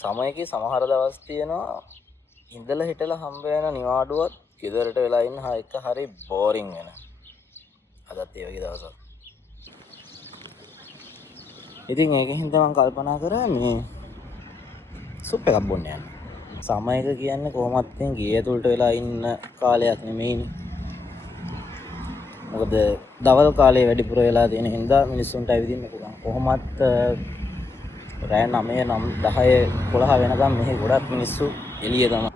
සමයකේ සමහර දවස් තියෙනවා ඉඳලා හිටලා හම්බ වෙන නිවාඩුවත් ගෙදරට වෙලා ඉන්න එක හරි බෝරින් වෙන. අදත් ඒ වගේ දවසක්. ඉතින් ඒකෙන් තමයි මම කල්පනා කරා මේ සුප් එකක් බොන්න යන්න. සමයක කියන්නේ කොහොමත් ඉතින් ගේ ඇතුළට වෙලා ඉන්න කාලයක් නෙමෙයිනේ. මොකද දවල් කාලේ වැඩිපුර වෙලා තියෙන හින්දා මිනිස්සුන්ට ඇවිදින්න පුළුවන්. කොහොමත් රෑ 9 10 11 වෙනකම් මෙහි ගොඩක් මිනිස්සු එළිය තමයි.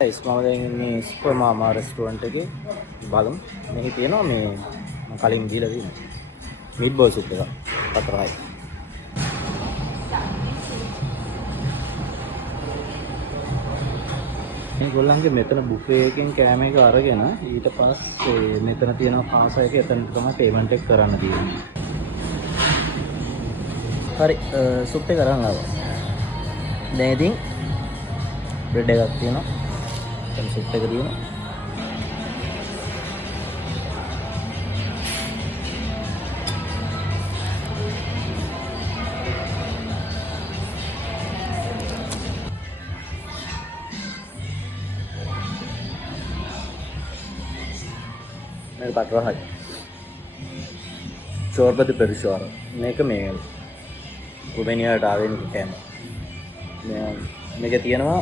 මම දැන් ඉන්නේ සුපර් මාමා රෙස්ටුරන්ට් එකේ. බලමු. මෙහි තියෙනවා මේ මම කලින් දීලා තියෙන මීට් බෝල් සුප් එක. කතරයි. මේගොල්ලන්ගේ මෙතන බුෆේ එකෙන් කෑම එක අරගෙන ඊට පස්සේ මෙතන තියෙන පාස එක එතන තමයි පේමන්ට් එක කරන්න තියෙන්නේ. හරි සුප් එක අරන් ආවා. දැන් ඉතින් බ්‍රෙඩ් එකක් තියෙනවා. දැන් සුප් එක තියෙනවා. මේක පතරහයි. චෝර්බති පෙරිෂාර. මේක මේ රුමේනියාවට ආවෙන කෑම. මේක තියෙනවා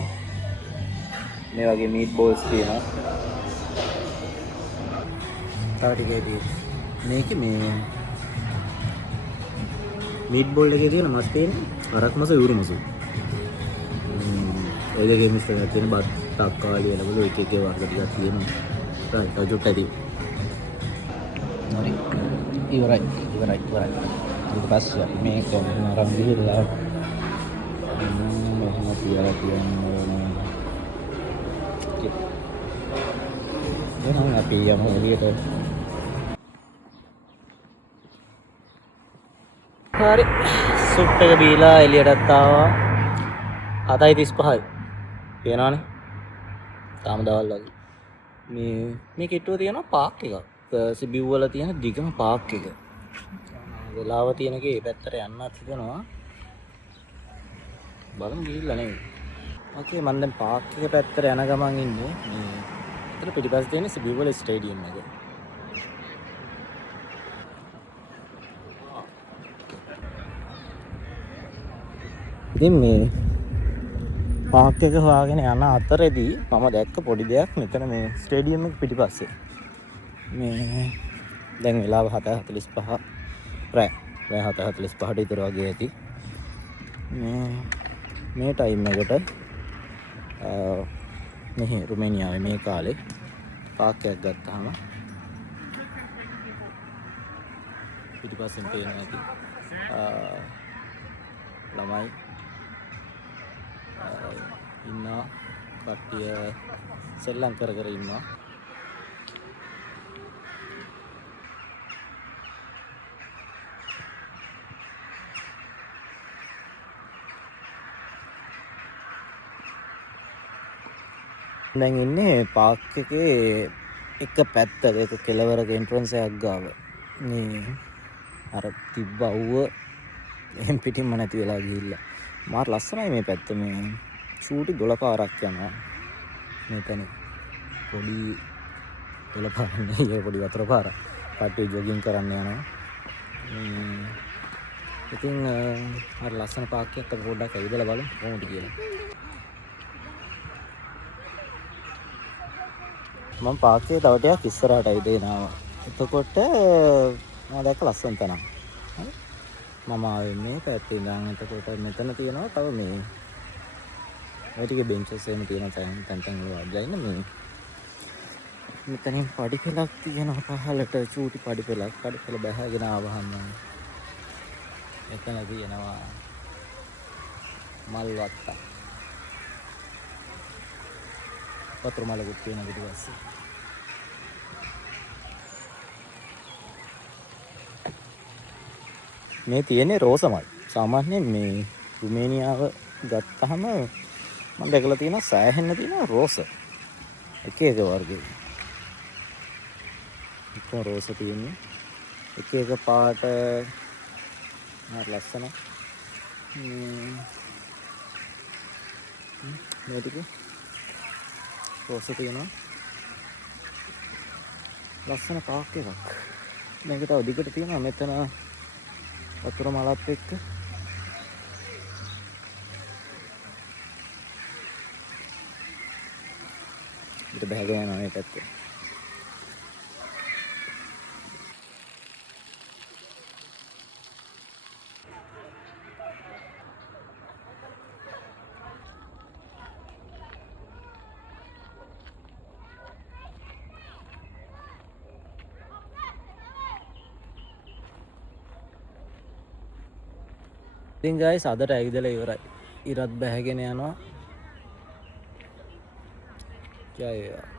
මේ වගේ මීට් බෝල්ස් තියෙනවා. තව ටිකේ තියෙනවා. මේක මේ මීට් බෝල් එකේ තියෙන මස් තියෙන්නේ අරක් මස යූරු මස. ඒ දෙකේ මික්ස් කරලා තියෙන බත් තක්කාලි එළවලු එක එක වර්ග ටිකක් තියෙනවා. රජුට ඇති. හරි. ඉවරයි. ඊට පස්සේ අපි මේක අරන් ගිහලා මෙහෙම තියලා තියන්න එහෙනම් අපි යමු එළියට. හරි සුප් එක බීලා එළියටත් ආවා. 7:35යි. පේනවනේ. තාම දවල් වගේ. මේ කිට්ටුව තියෙනවා පාක් එකක්. සිබිව් වල තියෙන දිගම පාක් එක. වෙලාව තියෙනකේ මේ පැත්තට යන්නත් හිතනවා. බලමු ගිහිල්ලා නේ. ඕකේ මම දැන් පාක් එක පැත්තට යන ගමන් ඉන්නේ. අතන පිටිපස්සේ තියෙන සිබිව් වල ස්ටේඩියම් එක. ඉතින් මේ පාක් එක හොයාගෙන යන අතරේදී මම දැක්ක පොඩි දෙයක් මෙතන මේ ස්ටේඩියම් එක පිටිපස්සේ. මේ දැන් වෙලාව 7:45 රෑ 7:45ට විතර වගේ ඇති. මේ ටයිම් එකට මෙහි රුමේනියාවේ මේ කාලේ පාක් එකක් ගත්තාම පිටිපස්සෙන් පේන ඇති ළමයි ඉන්නවා කට්ටිය සෙල්ලම් කර ඉන්නවා. දැන් ඉන්නේ පාක් එකේ එක පැත්තක එක කෙළවරක එන්ට්‍රන්ස් එකක් ගාව. මේ අර තිබ්බ අවුව එහෙන් පිටින්ම නැති වෙලා ගිහිල්ලා. මාර ලස්සනයි මේ පැත්ත. මේ චූටි 12 පාරක් යනවා. මෙතන පොඩි 12 පාරක් නෙවෙයි පොඩි වතුර පාරක්. කට්ටිය ජොගින් කරන්න යනවා. ඉතින් අර ලස්සන පාක් එකක් අපි පොඩ්ඩක් ඇවිදලා බලමු කොහොමද කියලා. මම පාක් එකේ තව ටිකක් ඉස්සරහට ඇවිදේනවා. එතකොට මම දැක්ක ලස්සන තැනක්. මම ආවේ මේ පැත්තේ ඉඳන්. එතකොට මෙතන තියෙනවා තව මේ ඔය ටික බෙන්චස් එහෙම තියෙන තැන් වල වඩලා මේ මෙතනින් පඩි පෙළක් තියෙනවා පහළට චූටි පඩි පෙළක්. පඩි පෙළ බැහැගෙන ආවහම මෙතන තියෙනවා මල් වත්ත. වතුර මලකුත් තියෙන පිටිපස්සේ. මේ තියෙන්නේ රෝස මල්. සාමාන්‍යයෙන් මේ රුමේනියාව ගත්තාම මම දැකලා තියෙනවා සෑහෙන්න තියෙනවා රෝස. එක එක වර්ගයේ. එක රෝස තියෙන්නේ. එක එක පාට ලස්සන මේ ටික රෝස තියෙනවා. ලස්සන පාක් එකක්. මේක තව දිගට තියෙනවා මෙතන වතුර මලත් එක්ක. ඊට බහගෙන යනවා මේ පැත්තේ. ඉතින් ගයිස් අදට ඇවිදලා ඉවරයි. ඉරත් බැහැගෙන යනවා. ජය වේවා.